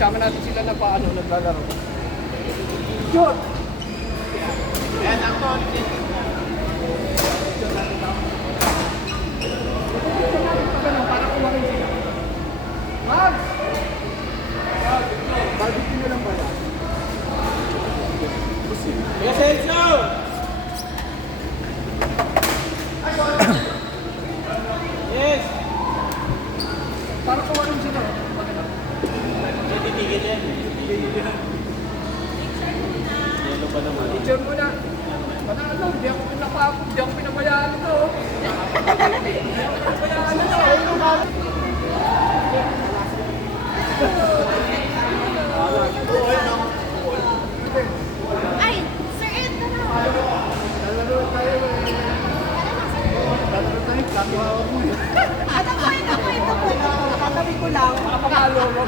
isama natin sila na paano naglalaro. Jod! Ayan, ako. Para kumain sila. Mag! Barbecue nyo lang ba yan? Yes, Enzo! Yes! Para kumain sila. Titigil yan. Yellow pa naman. Picture mo na. Panalo, di ako pinapapag, di ako pinabayaan ito. Ay, Sir Ed, tara. Lalaro tayo eh. Lalaro tayo, kagawa mo eh. Ito po. Nakatabi ko lang. Makapakalo mo.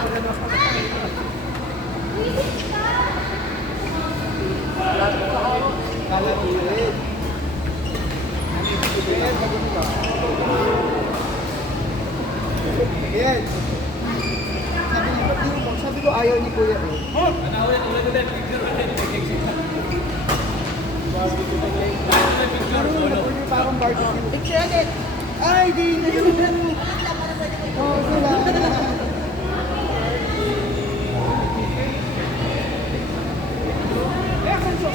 Kalatirin. Ayan, pagod ka. Ayan. Sabi ko ayaw ni Kuya eh. Parang barbecue. Picture ulit. Ay, di na yun. Oo, sila.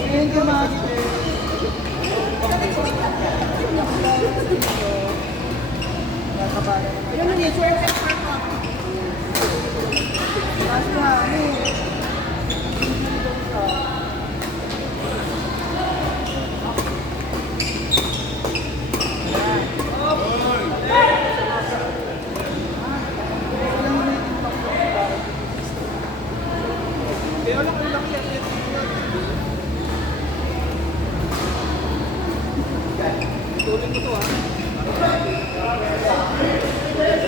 Thank you, Master. Ayun yun, perfect for coffee. Tuloy ko to ha.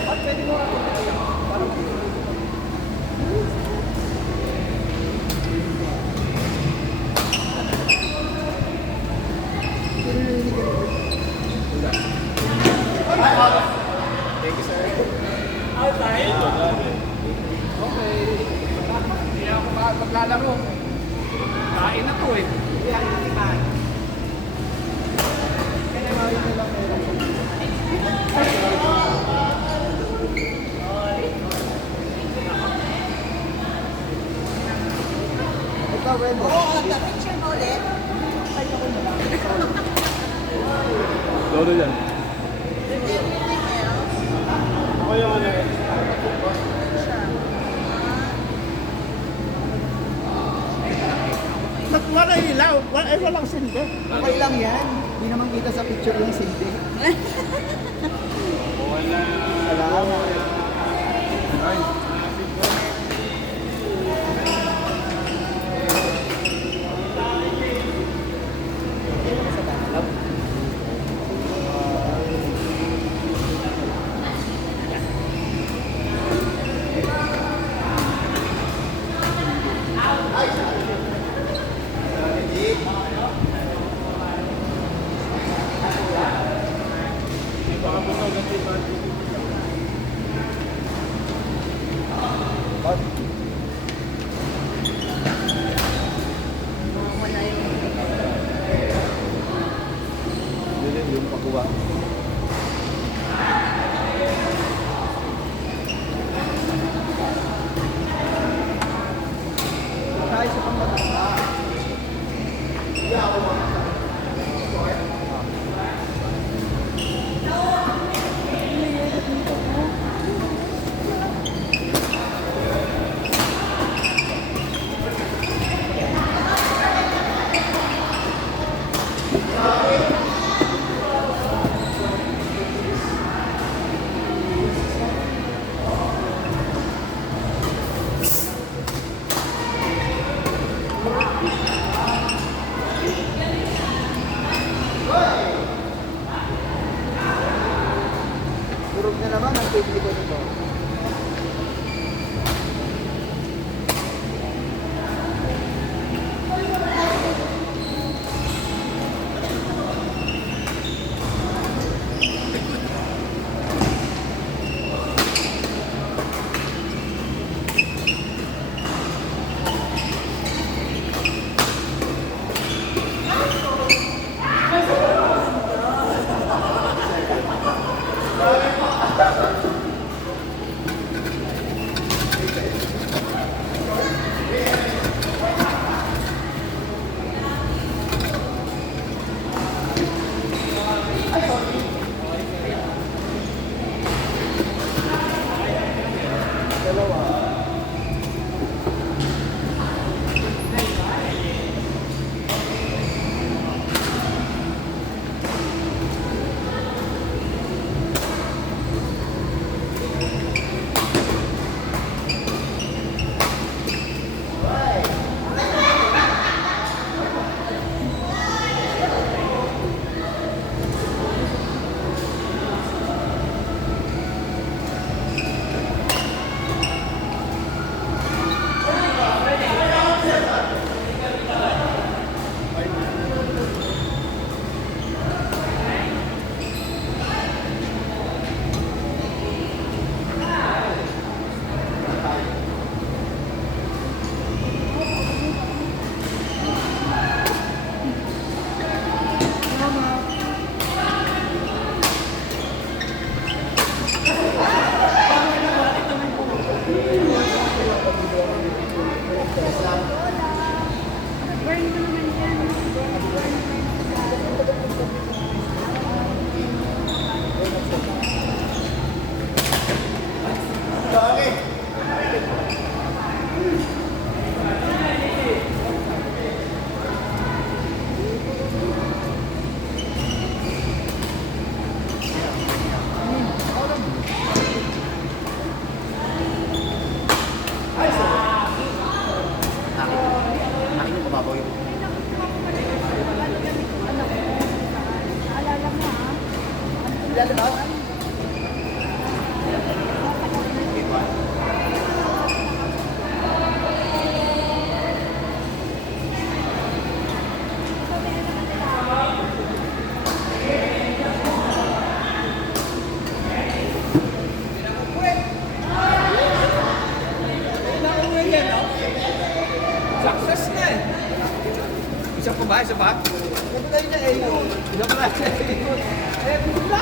At pwede mo ako. Thank you, sir. Okay. Hindi ako maglalaro. Kain na to eh. Ito, Wendell. Oo, picture mo ulit. Lolo yan. Everything else. Ako yung ano eh. Wala ilaw. Walang sindi. Okay lang yan. Hindi naman kita sa picture yung sindi. Wala. Salamat. Ay. Wala yung... Yun yung pagkuha. Tayo sa pangmatanda. Durog na naman ang table ko nito. Burn mo naman yan. Akin yung kababaw yun. Alala mo ha? Lalabaw? Success na eh. Isa pa ba? Isa pa? Ito tayo na eh. Isa pa lang. Eh, bigla.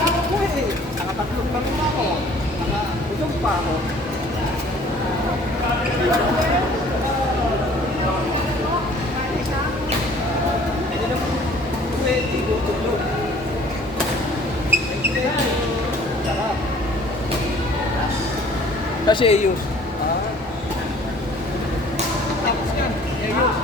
Ako eh. Nakatatlong lang na ako. Nakabusog pa ako. Hindi naman pwede ko tulog. Kasi ayos. Tapos yan, ayos.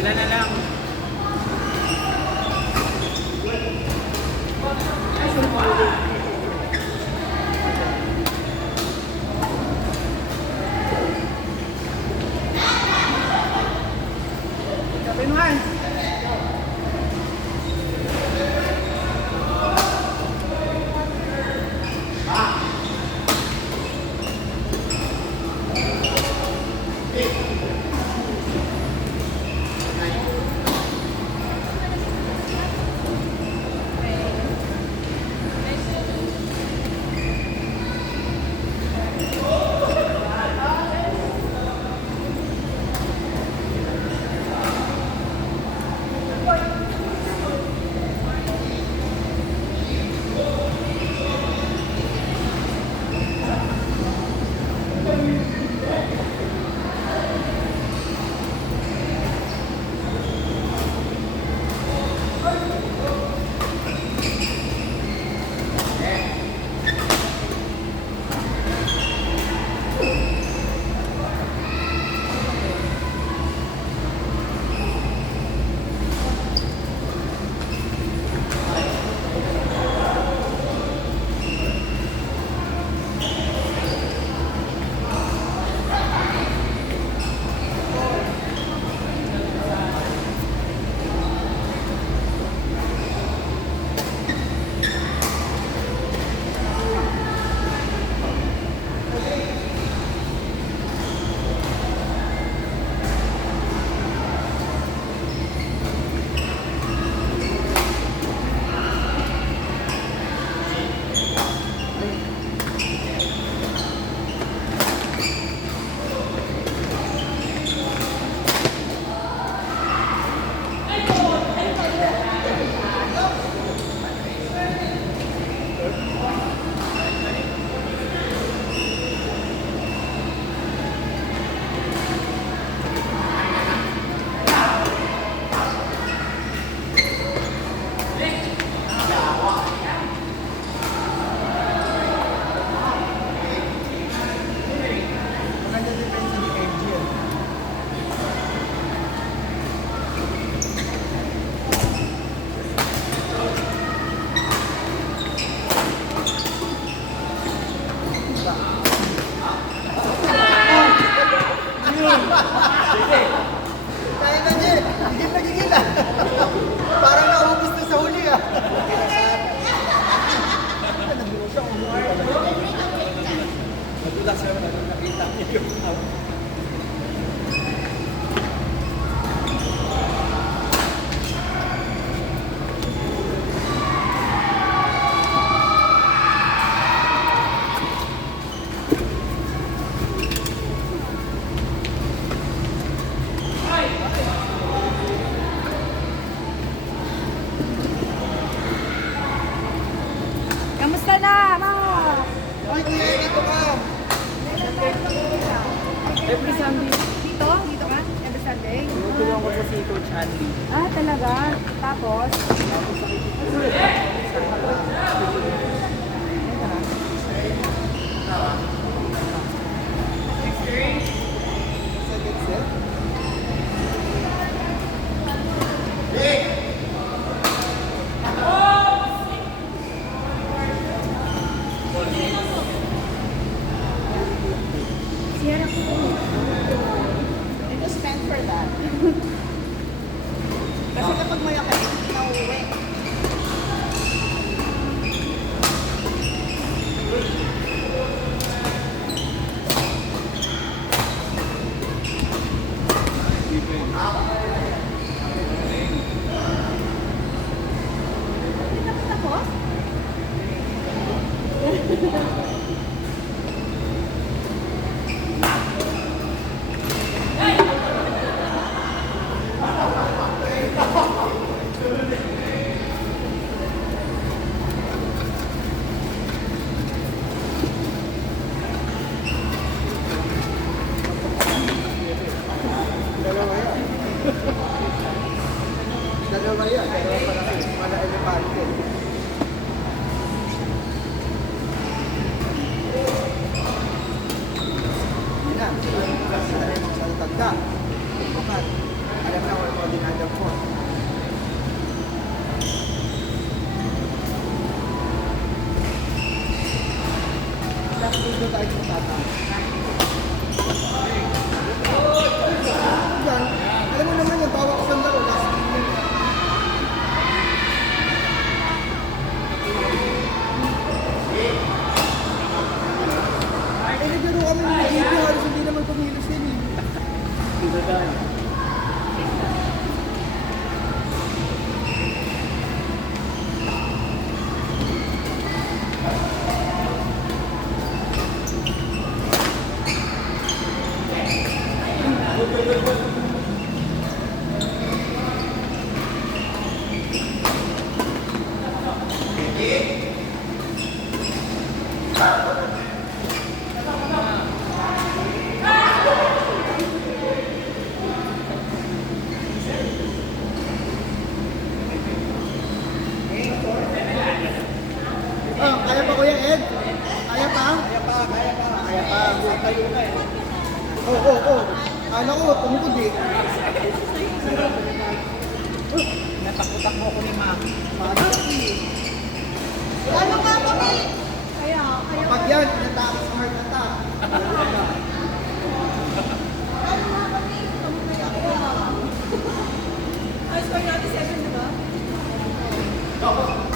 Ilan na lang? Sabi mo nga. Maganda din kayo sa DKG. Kaya na niya. Gigil na gigil ah. Parang naubos na sa huli ah. Nagulat siya na nakita niya yung Kamusta na, ma? Ay, kuya, dito ka. Every Sunday, Dito? Dito ka? Every Sunday? tutulungan ko po si Coach Andy. Ah, talaga? Tapos? Second set. Sierra ko. It was meant for that. Kasi kapag malaki, hindi na uuwi. Hindi ka pa tapos? Dalawa yan. Dalawa yan. Dalawa pa lang yun. Wala elepante. Yun na. Sa tanda. Bukat. Alam na kung dinadam mo. Last video tayo sa tata. Yan. Alam mo naman yung bawak sa laro. Last video. Eh, naglaro kami ng video. Halos hindi naman kumilos yun eh. Ah, kaya pa Kuya Ed? Kaya pa? Kaya pa, kaya pa. Kaya pa, tayo na eh. Oo. Ano ko, tumukod eh. Natakot mo ko ni Ma. Ano nga kami? Kaya. Kapag yan, inatake sa heart attack. Ano nga kami? Ay, score natin 7, di ba? Oo.